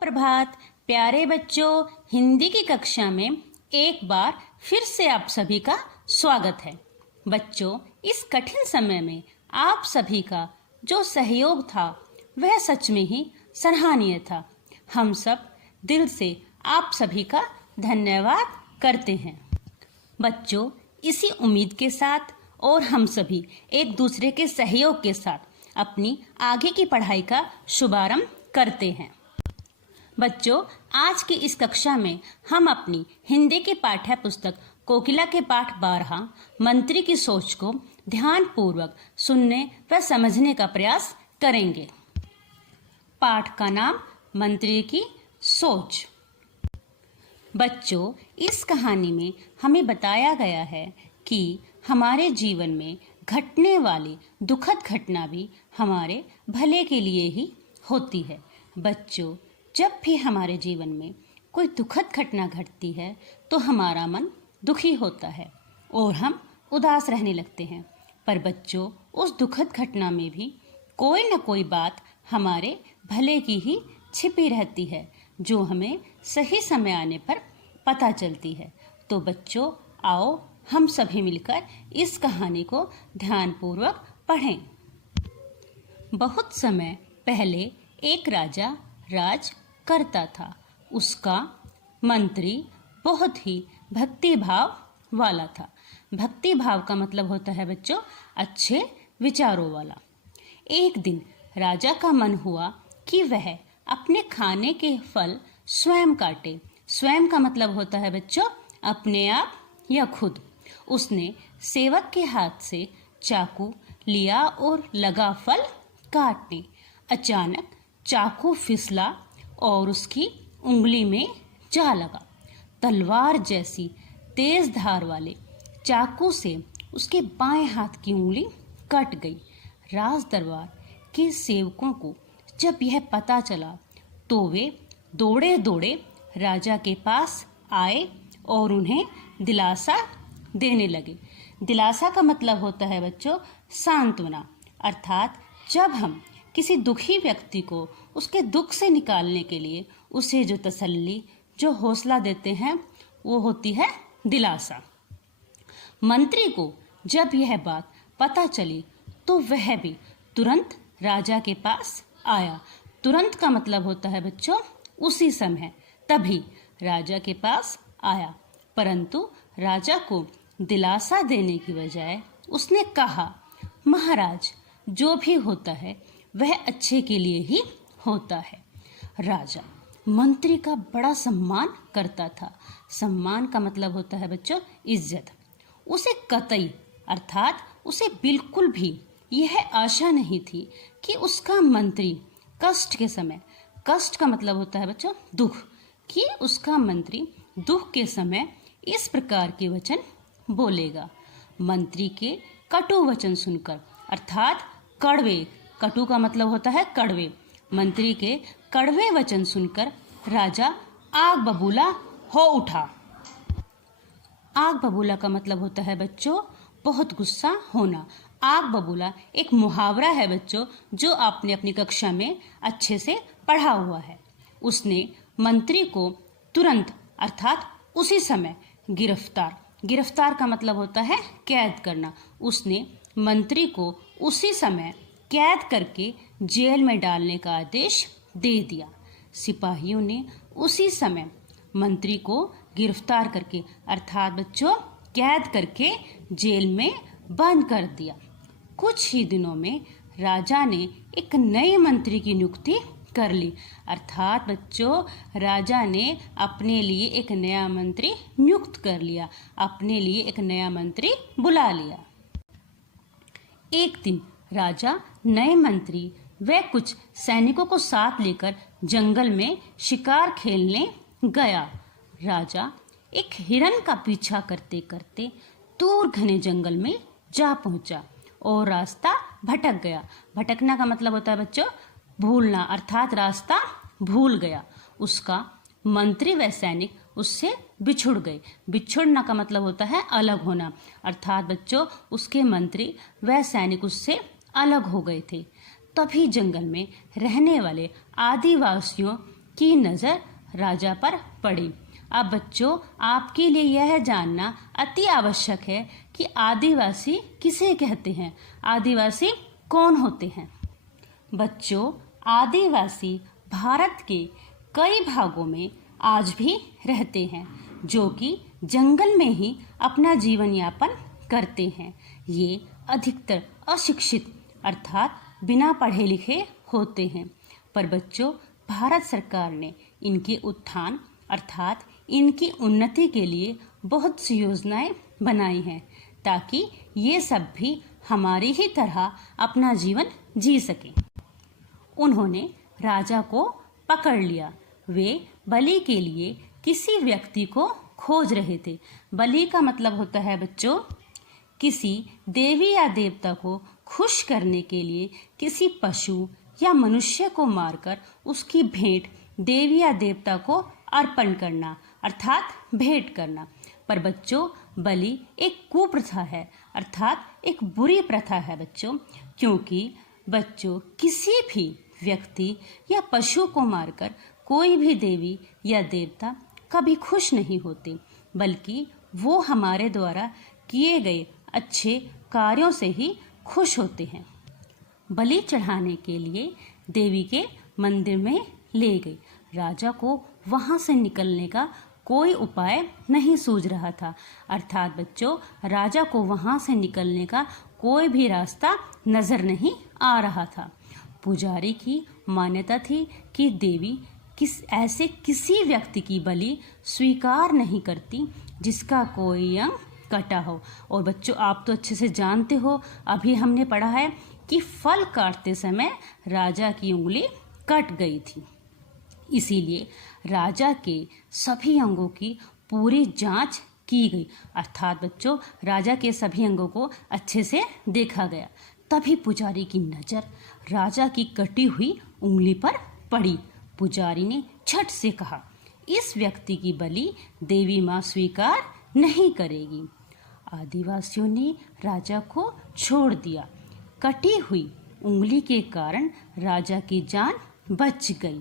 प्रभात प्यारे बच्चों, हिंदी की कक्षा में एक बार फिर से आप सभी का स्वागत है। बच्चों, इस कठिन समय में आप सभी का जो सहयोग था वह सच में ही सराहनीय था। हम सब दिल से आप सभी का धन्यवाद करते हैं। बच्चों, इसी उम्मीद के साथ और हम सभी एक दूसरे के सहयोग के साथ अपनी आगे की पढ़ाई का शुभारंभ करते हैं। बच्चों, आज की इस कक्षा में हम अपनी हिंदी की पाठ्य पुस्तक कोकिला के पाठ 12 मंत्री की सोच को ध्यानपूर्वक सुनने व समझने का प्रयास करेंगे। पाठ का नाम मंत्री की सोच। बच्चों, इस कहानी में हमें बताया गया है कि हमारे जीवन में घटने वाली दुखद घटना भी हमारे भले के लिए ही होती है। बच्चों, जब भी हमारे जीवन में कोई दुखद घटना घटती है तो हमारा मन दुखी होता है और हम उदास रहने लगते हैं। पर बच्चों, उस दुखद घटना में भी कोई न कोई बात हमारे भले की ही छिपी रहती है, जो हमें सही समय आने पर पता चलती है। तो बच्चों, आओ हम सभी मिलकर इस कहानी को ध्यानपूर्वक पढ़ें। बहुत समय पहले एक राजा राज करता था। उसका मंत्री बहुत ही भक्ति भाव वाला था। भक्ति भाव का मतलब होता है बच्चों अच्छे विचारों वाला। एक दिन राजा का मन हुआ कि वह अपने खाने के फल स्वयं काटे। स्वयं का मतलब होता है बच्चों अपने आप या खुद। उसने सेवक के हाथ से चाकू लिया और लगा फल काटने। अचानक चाकू फिसला और उसकी उंगली में जा लगा। तलवार जैसी तेज धार वाले चाकू से उसके बाएं हाथ की उंगली कट गई। राज दरबार के सेवकों को जब यह पता चला तो वे दौड़े दौड़े राजा के पास आए और उन्हें दिलासा देने लगे। दिलासा का मतलब होता है बच्चों सांत्वना। अर्थात जब हम किसी दुखी व्यक्ति को उसके दुख से निकालने के लिए उसे जो तसल्ली, जो हौसला देते हैं, वो होती है दिलासा। मंत्री को जब यह बात पता चली तो वह भी तुरंत राजा के पास आया। तुरंत का मतलब होता है बच्चों उसी समय, तभी राजा के पास आया। परंतु राजा को दिलासा देने की बजाय उसने कहा, महाराज, जो भी होता है वह अच्छे के लिए ही होता है। राजा मंत्री का बड़ा सम्मान करता था। सम्मान का मतलब होता है बच्चों इज्जत। उसे कतई अर्थात उसे बिल्कुल भी यह आशा नहीं थी कि उसका मंत्री कष्ट के समय, कष्ट का मतलब होता है बच्चों दुख, कि उसका मंत्री दुख के समय इस प्रकार के वचन बोलेगा। मंत्री के कटु वचन सुनकर अर्थात कड़वे, कटु का मतलब होता है कड़वे, मंत्री के कड़वे वचन सुनकर राजा आग बबूला हो उठा। आग बबूला का मतलब होता है बच्चों बहुत गुस्सा होना। आग बबूला एक मुहावरा है बच्चों जो आपने अपनी कक्षा में अच्छे से पढ़ा हुआ है। उसने मंत्री को तुरंत अर्थात उसी समय गिरफ्तार, गिरफ्तार का मतलब होता है कैद करना। उसने मंत्री को उसी समय कैद करके जेल में डालने का आदेश दे दिया। सिपाहियों ने उसी समय मंत्री को गिरफ्तार करके अर्थात बच्चों कैद करके जेल में बंद कर दिया। कुछ ही दिनों में राजा ने एक नए मंत्री की नियुक्ति कर ली। अर्थात बच्चों राजा ने अपने लिए एक नया मंत्री नियुक्त कर लिया, अपने लिए एक नया मंत्री बुला लिया। एक दिन राजा नए मंत्री व कुछ सैनिकों को साथ लेकर जंगल में शिकार खेलने गया। राजा एक हिरन का पीछा करते करते दूर घने जंगल में जा पहुंचा और रास्ता भटक गया। भटकना का मतलब होता है बच्चों भूलना, अर्थात रास्ता भूल गया। उसका मंत्री व सैनिक उससे बिछुड़ गए। बिछुड़ना का मतलब होता है अलग होना, अर्थात बच्चों उसके मंत्री व सैनिक उससे अलग हो गए थे। तभी जंगल में रहने वाले आदिवासियों की नज़र राजा पर पड़ी। अब बच्चों, आपके लिए यह जानना अति आवश्यक है कि आदिवासी किसे कहते हैं। आदिवासी कौन होते हैं? बच्चों, आदिवासी भारत के कई भागों में आज भी रहते हैं, जो कि जंगल में ही अपना जीवन यापन करते हैं। ये अधिकतर अशिक्षित अर्थात बिना पढ़े लिखे होते हैं, पर बच्चों, भारत सरकार ने इनके उत्थान अर्थात इनकी उन्नति के लिए बहुत सी योजनाएं बनाई हैं, ताकि ये सब भी हमारी ही तरह अपना जीवन जी सकें। उन्होंने राजा को पकड़ लिया। वे बलि के लिए किसी व्यक्ति को खोज रहे थे। बलि का मतलब होता है बच्चों, किसी देवी या देवता को खुश करने के लिए किसी पशु या मनुष्य को मारकर उसकी भेंट देवी या देवता को अर्पण करना अर्थात भेंट करना। पर बच्चों, बलि एक कुप्रथा है अर्थात एक बुरी प्रथा है बच्चों, क्योंकि बच्चों किसी भी व्यक्ति या पशु को मारकर कोई भी देवी या देवता कभी खुश नहीं होते, बल्कि वो हमारे द्वारा किए गए अच्छे कार्यों से ही खुश होते हैं। बलि चढ़ाने के लिए देवी के मंदिर में ले गई। राजा को वहां से निकलने का कोई उपाय नहीं सूझ रहा था, अर्थात बच्चों राजा को वहां से निकलने का कोई भी रास्ता नजर नहीं आ रहा था। पुजारी की मान्यता थी कि देवी ऐसे किसी व्यक्ति की बलि स्वीकार नहीं करती जिसका कोई अंग कटा हो। और बच्चों, आप तो अच्छे से जानते हो, अभी हमने पढ़ा है कि फल काटते समय राजा की उंगली कट गई थी। इसीलिए राजा के सभी अंगों की पूरी जांच की गई, अर्थात बच्चों राजा के सभी अंगों को अच्छे से देखा गया। तभी पुजारी की नज़र राजा की कटी हुई उंगली पर पड़ी। पुजारी ने झट से कहा, इस व्यक्ति की बलि देवी माँ स्वीकार नहीं करेगी। आदिवासियों ने राजा को छोड़ दिया। कटी हुई उंगली के कारण राजा की जान बच गई।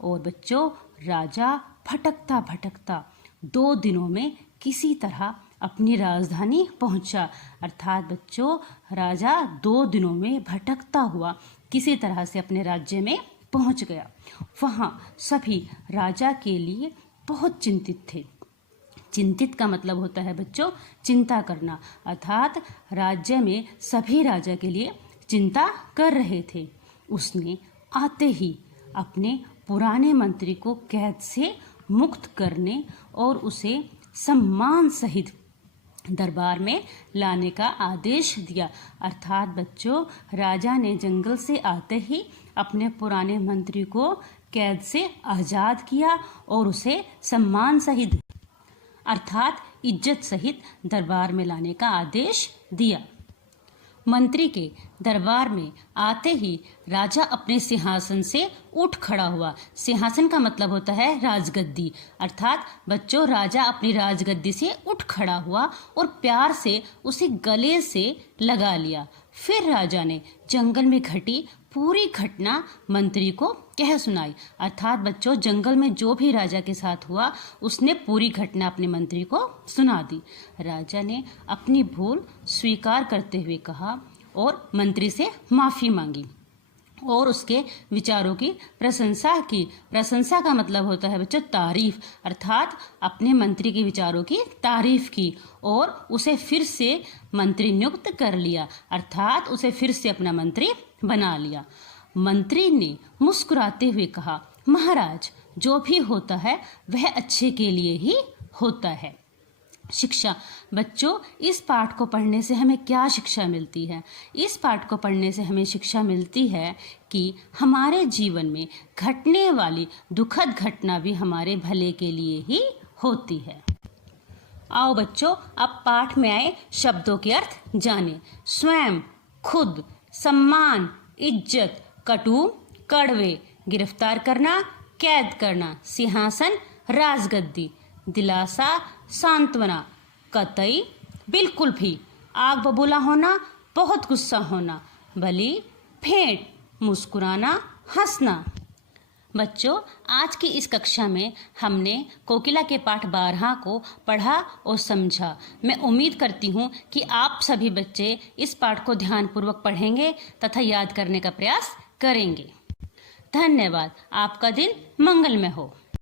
और बच्चों, राजा भटकता भटकता 2 दिनों में किसी तरह अपनी राजधानी पहुंचा, अर्थात बच्चों राजा 2 दिनों में भटकता हुआ किसी तरह से अपने राज्य में पहुंच गया। वहां सभी राजा के लिए बहुत चिंतित थे। चिंतित का मतलब होता है बच्चों चिंता करना, अर्थात राज्य में सभी राजा के लिए चिंता कर रहे थे। उसने आते ही अपने पुराने मंत्री को कैद से मुक्त करने और उसे सम्मान सहित दरबार में लाने का आदेश दिया, अर्थात बच्चों राजा ने जंगल से आते ही अपने पुराने मंत्री को कैद से आज़ाद किया और उसे सम्मान सहित अर्थात इज्जत सहित दरबार में लाने का आदेश दिया। मंत्री के दरबार में आते ही राजा अपने सिंहासन से उठ खड़ा हुआ। सिंहासन का मतलब होता है राजगद्दी, अर्थात बच्चों राजा अपनी राजगद्दी से उठ खड़ा हुआ और प्यार से उसे गले से लगा लिया। फिर राजा ने जंगल में घटी पूरी घटना मंत्री को कह सुनाई, अर्थात बच्चों जंगल में जो भी राजा के साथ हुआ उसने पूरी घटना अपने मंत्री को सुना दी। राजा ने अपनी भूल स्वीकार करते हुए कहा और मंत्री से माफ़ी मांगी और उसके विचारों की प्रशंसा की। प्रशंसा का मतलब होता है बच्चों तारीफ, अर्थात अपने मंत्री के विचारों की तारीफ की और उसे फिर से मंत्री नियुक्त कर लिया, अर्थात उसे फिर से अपना मंत्री बना लिया। मंत्री ने मुस्कुराते हुए कहा, महाराज जो भी होता है वह अच्छे के लिए ही होता है। शिक्षा बच्चों, इस पाठ को पढ़ने से हमें क्या शिक्षा मिलती है? इस पाठ को पढ़ने से हमें शिक्षा मिलती है कि हमारे जीवन में घटने वाली दुखद घटना भी हमारे भले के लिए ही होती है। आओ बच्चों, अब पाठ में आए शब्दों के अर्थ जाने। स्वयं, खुद, सम्मान, इज्जत, कटु, कड़वे, गिरफ्तार करना, कैद करना, सिंहासन, राजगद्दी, दिलासा, सांत्वना, कतई, बिल्कुल भी, आग बबूला होना, बहुत गुस्सा होना, बलि, भेंट, मुस्कुराना, हंसना। बच्चों, आज की इस कक्षा में हमने कोकिला के पाठ 12 को पढ़ा और समझा। मैं उम्मीद करती हूँ कि आप सभी बच्चे इस पाठ को ध्यानपूर्वक पढ़ेंगे तथा याद करने का प्रयास करेंगे। धन्यवाद। आपका दिन मंगलमय हो।